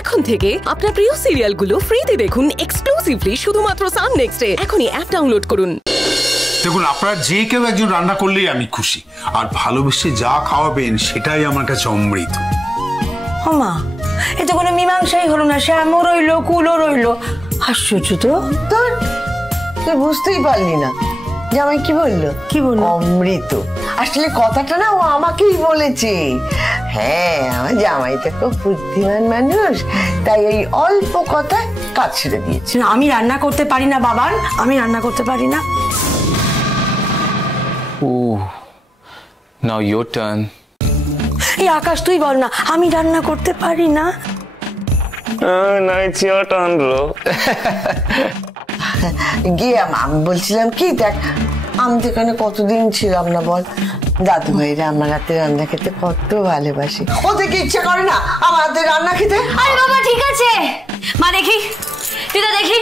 এখন থেকে আপনার প্রিয় সিরিয়ালগুলো ফ্রিতে দেখুন এক্সক্লুসিভলি শুধুমাত্র সান নেক্সটে। এখনই অ্যাপ ডাউনলোড করুন। দেখুন, আপনারা যে কেউ একজন রান্না করলেই আমি খুশি, আর ভালোবেসে যা খাওয়াবেন সেটাই আমার কাছে অমৃত। মা, এতে কোনো মীমাংসাই হলো না, শ্যামও রইলো, কুলও রইলো। আশ্চর্য তো। তোর তুই বুঝতেই পারলি না জামাই কি বললো? কি বললো? অমৃত। আসলে কথাটা না ও আমাকেই বলেছে। হ্যাঁ, আমার জামাই তো খুব বুদ্ধিমান মানুষ, তাই এই অল্প কথায় কাজ ছেড়ে দিয়েছে। আমি রান্না করতে পারি না বাবান, আমি রান্না করতে পারি না। নাও ইওর টার্ন। এই আকাশ তুই বল না, আমি রান্না করতে পারি না। না, ইটস ইওর টার্ন ব্রো। গিয়ে আমি বলছিলাম কি, দেখ আমি তো এখানে কতদিন ছিলাম না বল, দাদু ভাইরা আমার হাতে রান্না খেতে কত ভালোবাসে। ওদের কি ইচ্ছা করে না আমার হাতে রান্না খেতে? আরে বাবা ঠিক আছে মা, দেখি দিদা, দেখি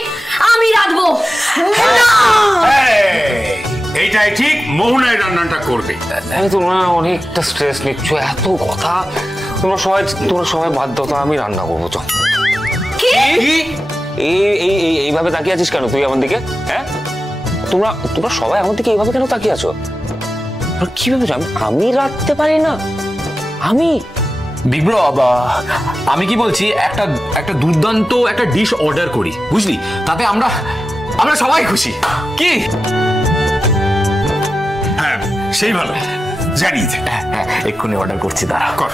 আমি রাঁধবো। এইটাই ঠিক, মোহনাই রান্নাটা করবে। তোমরা অনেকটা স্ট্রেস নিচ্ছ, এত কথা। তোমরা সবাই বাদ দাও তো, আমি রান্না করবো। তো এইভাবে তাকিয়ে আছিস কেন তুই আমার দিকে? হ্যাঁ, তোমরা সবাই আমার দিকে এইভাবে কেন তাকিয়ে আছো? কি ভেবেছো আমি রাখতে পারি না? আমি বিগ্রহ, আমি কি বলছি, একটা দুর্দান্ত একটা ডিশ অর্ডার করি, বুঝলি? তাতে আমরা সবাই খুশি। কি? হ্যাঁ, সেই ভালো, জানিয়ে দে। হ্যাঁ, এক্ষুনি অর্ডার করছি, দাঁড়া। কর।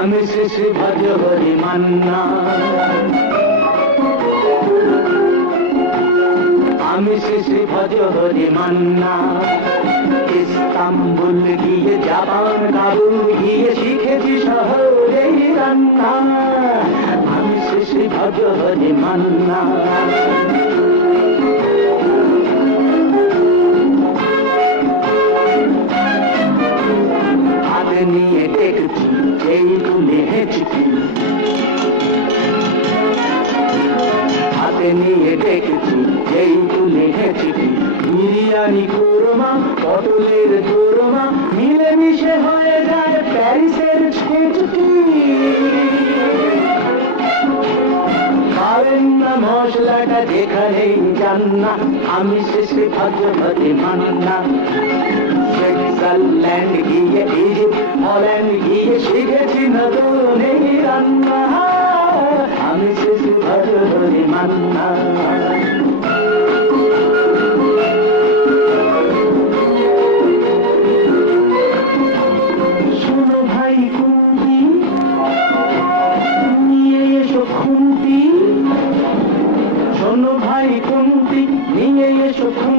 আমি শ্রী ভজ হরি মান্না, আমি শ্রী ভজ হরি মান্না। ইস্তাম্বুল গিয়ে জাপান কাবুল গিয়ে শিখেছি শহরেই রান্না। আমি শ্রী ভজ হরি মান্না। হাতে নিয়ে দেখছি এই তুলে হেঁচকি, হাতে নিয়ে দেখছি এই তুলে হেঁচকি। বিরিয়ানি কোরমা, পটলের কোরমা মিলেমিশে হয়ে যায় প্যারিসের ছেচকি। পারেন না মশলাটা যেখানেই যান না, আমি শেষে ভজভজে মান্না। সুইজারল্যান্ড গিয়ে ইজিপ্ট হল্যান্ড গিয়ে শিখেছি নতুন এই রান্না। আমি শেষে ভজভজে মান্না। শোনো ভাই কুন্তি, নিয়ে এসো খুন্তি। শোনো ভাই কুন্তি, নিয়ে এসো খুন্তি।